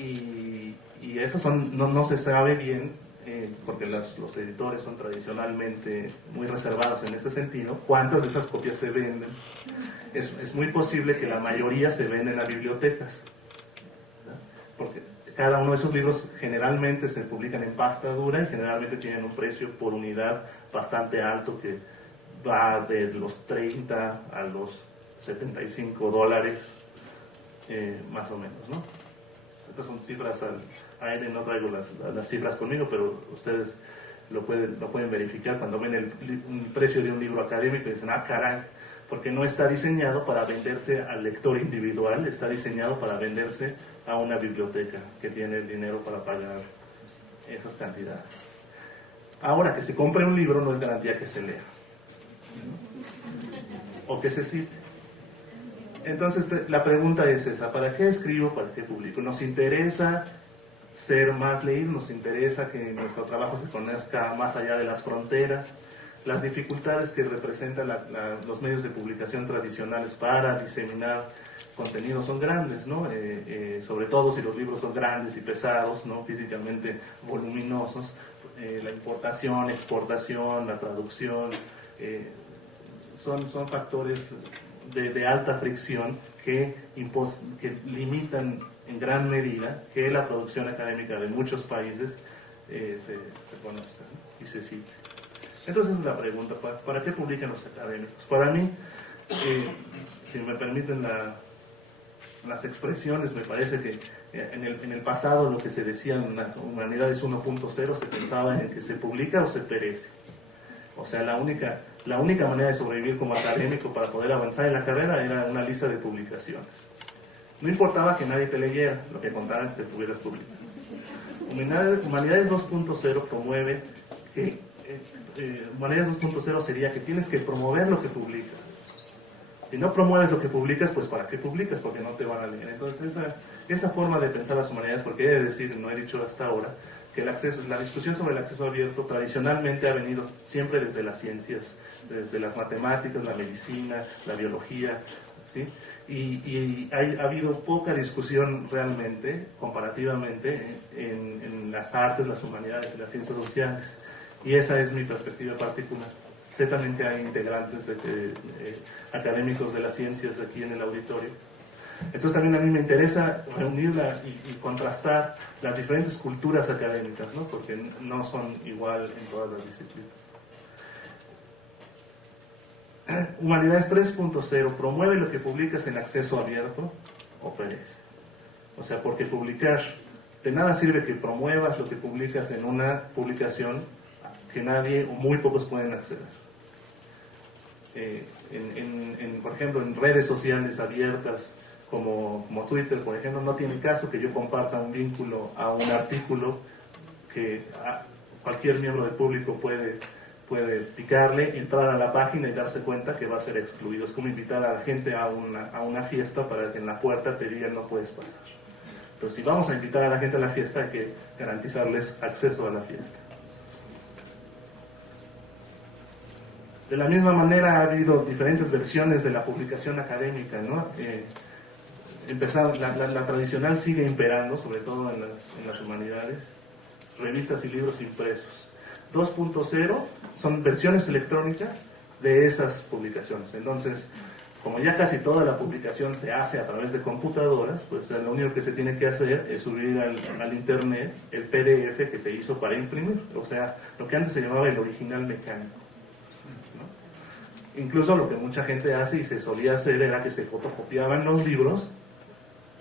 y eso no se sabe bien, porque los editores son tradicionalmente muy reservados en este sentido, cuántas de esas copias se venden. Es muy posible que la mayoría se venden a bibliotecas, ¿no? Porque cada uno de esos libros generalmente se publican en pasta dura y generalmente tienen un precio por unidad bastante alto, que va de los 30 a los $75, más o menos, ¿no? Estas son cifras al aire, no traigo las cifras conmigo, pero ustedes lo pueden verificar cuando ven el precio de un libro académico y dicen, ah, caray, porque no está diseñado para venderse al lector individual, está diseñado para venderse a una biblioteca que tiene el dinero para pagar esas cantidades. Ahora, que se compre un libro no es garantía que se lea, ¿no? O que se cite. Entonces la pregunta es esa: ¿para qué escribo? ¿Para qué publico? Nos interesa ser más leídos, nos interesa que nuestro trabajo se conozca más allá de las fronteras. Las dificultades que representan los medios de publicación tradicionales para diseminar contenidos son grandes, ¿no? Sobre todo si los libros son grandes y pesados, ¿no? Físicamente voluminosos. La importación, exportación, la traducción, son factores de alta fricción que limitan en gran medida que la producción académica de muchos países se conozca, ¿no? Y se cite. Entonces la pregunta, ¿para qué publican los académicos? Para mí, si me permiten las expresiones, me parece que en el pasado lo que se decía en las humanidades 1.0 se pensaba en que se publica o se perece. O sea, la única manera de sobrevivir como académico para poder avanzar en la carrera era una lista de publicaciones. No importaba que nadie te leyera, lo que contaba es que pudieras publicar. Humanidades 2.0 promueve que Humanidades 2.0 sería que tienes que promover lo que publicas. Si no promueves lo que publicas, pues ¿para qué publicas? Porque no te van a leer. Entonces esa forma de pensar las humanidades, porque he de decir, no he dicho hasta ahora, que la discusión sobre el acceso abierto tradicionalmente ha venido siempre desde las ciencias, desde las matemáticas, la medicina, la biología, ¿sí? Y ha habido poca discusión realmente, comparativamente, en las artes, las humanidades y las ciencias sociales. Y esa es mi perspectiva particular. Sé también que hay integrantes académicos de las ciencias aquí en el auditorio. Entonces también a mí me interesa reunirla y contrastar las diferentes culturas académicas, ¿no? Porque no son igual en todas las disciplinas. Humanidades 3.0 promueve lo que publicas en acceso abierto o perece. O sea, porque publicar, de nada sirve que promuevas lo que publicas en una publicación que nadie o muy pocos pueden acceder. Por ejemplo, en redes sociales abiertas como Twitter, por ejemplo, no tiene caso que yo comparta un vínculo a un artículo que cualquier miembro del público puede picarle, entrar a la página y darse cuenta que va a ser excluido. Es como invitar a la gente a una fiesta para que en la puerta te digan no puedes pasar. Pero si vamos a invitar a la gente a la fiesta, hay que garantizarles acceso a la fiesta. De la misma manera ha habido diferentes versiones de la publicación académica, ¿no? La tradicional sigue imperando, sobre todo en las humanidades, revistas y libros impresos. 2.0 son versiones electrónicas de esas publicaciones. Entonces, como ya casi toda la publicación se hace a través de computadoras, pues lo único que se tiene que hacer es subir al internet el PDF que se hizo para imprimir, o sea, lo que antes se llamaba el original mecánico. Incluso lo que mucha gente hace y se solía hacer era que se fotocopiaban los libros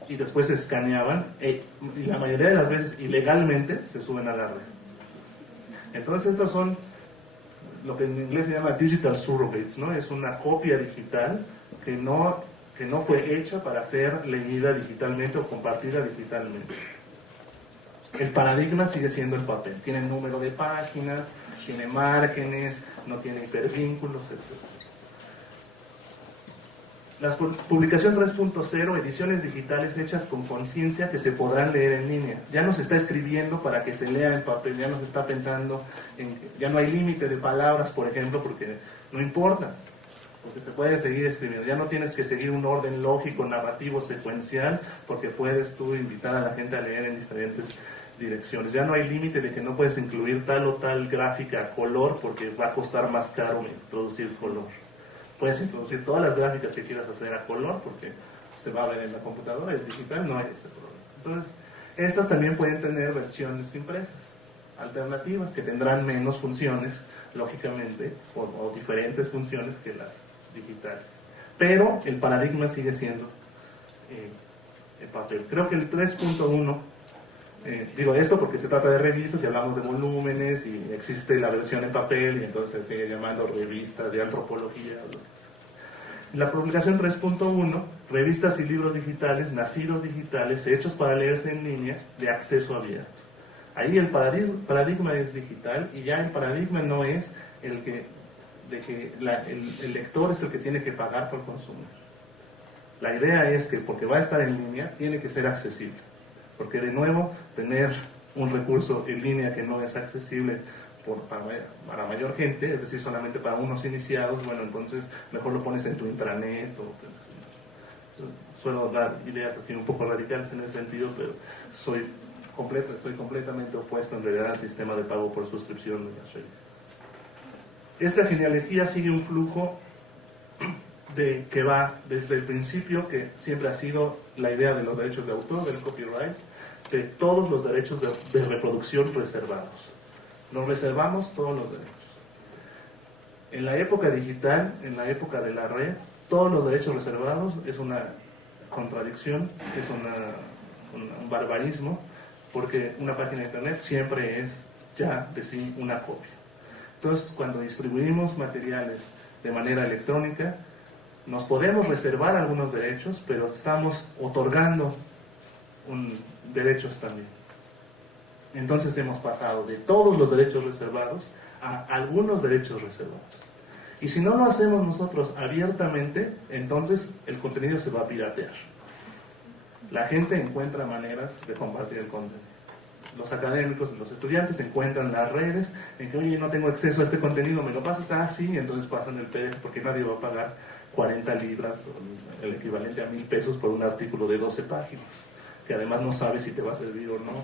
y después se escaneaban y la mayoría de las veces ilegalmente se suben a la red. Entonces estos son lo que en inglés se llama digital surrogates, ¿no? Es una copia digital que no fue hecha para ser leída digitalmente o compartida digitalmente. El paradigma sigue siendo el papel. Tiene número de páginas, tiene márgenes, no tiene hipervínculos, etc. La publicación 3.0, ediciones digitales hechas con conciencia que se podrán leer en línea. Ya no se está escribiendo para que se lea en papel, ya no se está pensando ya no hay límite de palabras, por ejemplo, porque no importa. porque se puede seguir escribiendo. Ya no tienes que seguir un orden lógico, narrativo, secuencial, porque puedes tú invitar a la gente a leer en diferentes direcciones. Ya no hay límite de que no puedes incluir tal o tal gráfica a color porque va a costar más caro introducir color. Puedes introducir todas las gráficas que quieras hacer a color porque se va a ver en la computadora, es digital, no hay ese problema. Entonces, estas también pueden tener versiones impresas, alternativas, que tendrán menos funciones, lógicamente, o diferentes funciones que las digitales. Pero el paradigma sigue siendo el papel. Creo que el 3.1, digo esto porque se trata de revistas y hablamos de volúmenes y existe la versión en papel y entonces se sigue llamando revista de antropología o lo que sea. La publicación 3.1, revistas y libros digitales, nacidos digitales, hechos para leerse en línea, de acceso abierto. Ahí el paradigma es digital y ya el paradigma no es el que el lector es el que tiene que pagar por consumir. La idea es que porque va a estar en línea, tiene que ser accesible. Porque de nuevo, tener un recurso en línea que no es accesible para mayor gente, es decir, solamente para unos iniciados, bueno, entonces mejor lo pones en tu intranet. Suelo dar ideas así un poco radicales en ese sentido, pero estoy completamente opuesto en realidad al sistema de pago por suscripción de las redes. Esta genealogía sigue un flujo que va desde el principio, que siempre ha sido la idea de los derechos de autor, del copyright, de todos los derechos de reproducción reservados. Nos reservamos todos los derechos. En la época digital, en la época de la red, todos los derechos reservados es una contradicción, es un barbarismo, porque una página de internet siempre es ya de sí una copia. Entonces, cuando distribuimos materiales de manera electrónica, nos podemos reservar algunos derechos, pero estamos otorgando derechos también. Entonces hemos pasado de todos los derechos reservados a algunos derechos reservados. Y si no lo hacemos nosotros abiertamente, entonces el contenido se va a piratear. La gente encuentra maneras de compartir el contenido. Los académicos, los estudiantes encuentran las redes en que, oye, no tengo acceso a este contenido, ¿me lo pasas? Ah, sí, entonces pasan el PDF porque nadie va a pagar 40 libras, el equivalente a 1,000 pesos por un artículo de 12 páginas, que además no sabes si te va a servir o no.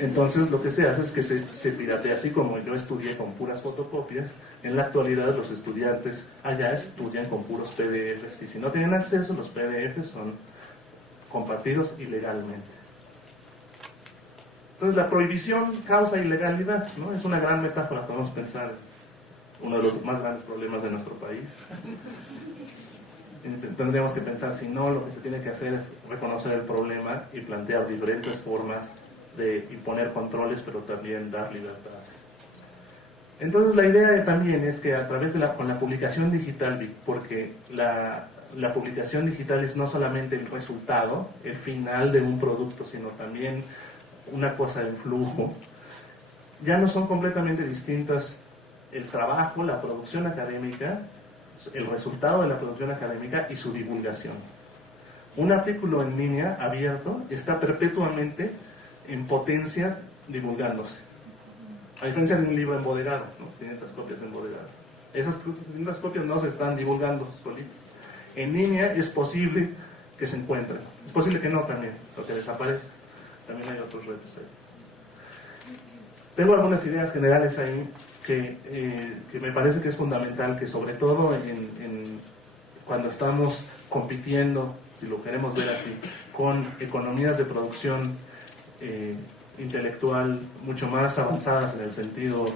Entonces lo que se hace es que se piratea, así como yo estudié con puras fotocopias. En la actualidad los estudiantes allá estudian con puros PDFs y si no tienen acceso, los PDFs son compartidos ilegalmente. Entonces la prohibición causa ilegalidad, ¿no? Es una gran metáfora, podemos pensar, uno de los más grandes problemas de nuestro país. Tendríamos que pensar, si no, lo que se tiene que hacer es reconocer el problema y plantear diferentes formas de imponer controles, pero también dar libertades. Entonces la idea también es que a través con la publicación digital, porque la publicación digital es no solamente el resultado, el final de un producto, sino también una cosa en flujo, ya no son completamente distintas el trabajo, la producción académica, el resultado de la producción académica y su divulgación. Un artículo en línea abierto está perpetuamente en potencia divulgándose, a diferencia de un libro embodegado, ¿no? 500 copias embodegadas. Esas 500 copias no se están divulgando solitas. En línea es posible que se encuentren, es posible que no también, o que desaparezca. También hay otros retos ahí. Tengo algunas ideas generales ahí que me parece que es fundamental, que sobre todo cuando estamos compitiendo, si lo queremos ver así, con economías de producción intelectual mucho más avanzadas en el sentido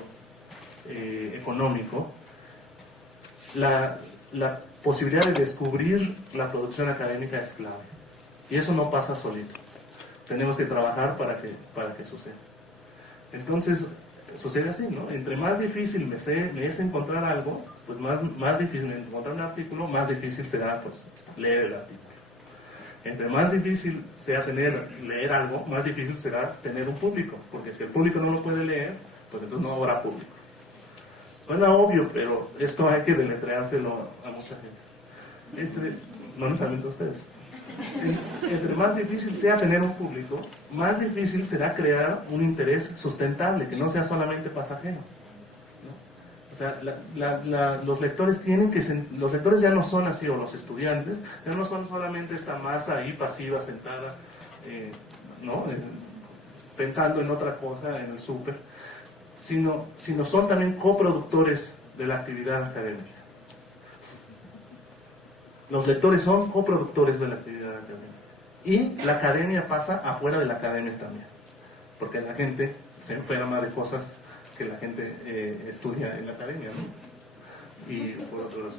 económico, la posibilidad de descubrir la producción académica es clave. Y eso no pasa solito. Tenemos que trabajar para que suceda. Entonces, sucede así, ¿no? Entre más difícil me es encontrar algo, pues más difícil encontrar un artículo, más difícil será pues, leer el artículo. Entre más difícil sea leer algo, más difícil será tener un público, porque si el público no lo puede leer, pues entonces no habrá público. Suena obvio, pero esto hay que deletreárselo a mucha gente. No necesariamente a ustedes. Entre más difícil sea tener un público, más difícil será crear un interés sustentable, que no sea solamente pasajero, ¿no? O sea, los lectores tienen que... Los lectores ya no son así, o los estudiantes, ya no son solamente esta masa ahí pasiva, sentada, ¿no? Pensando en otra cosa, en el súper, sino son también coproductores de la actividad académica. Los lectores son coproductores de la actividad académica. Y la academia pasa afuera de la academia también, porque la gente se enferma de cosas que la gente estudia en la academia, ¿no? Y por otro lado,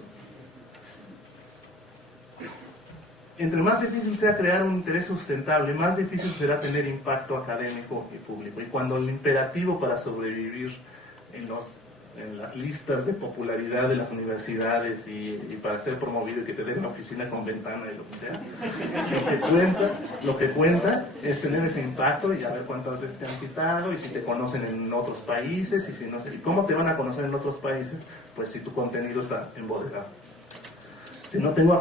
entre más difícil sea crear un interés sustentable, más difícil será tener impacto académico y público. Y cuando el imperativo para sobrevivir en las listas de popularidad de las universidades y para ser promovido y que te den una oficina con ventana y lo que sea, lo que cuenta es tener ese impacto y a ver cuántas veces te han citado y si te conocen en otros países y si no sé, y cómo te van a conocer en otros países, pues si tu contenido está emboderado. Si no tengo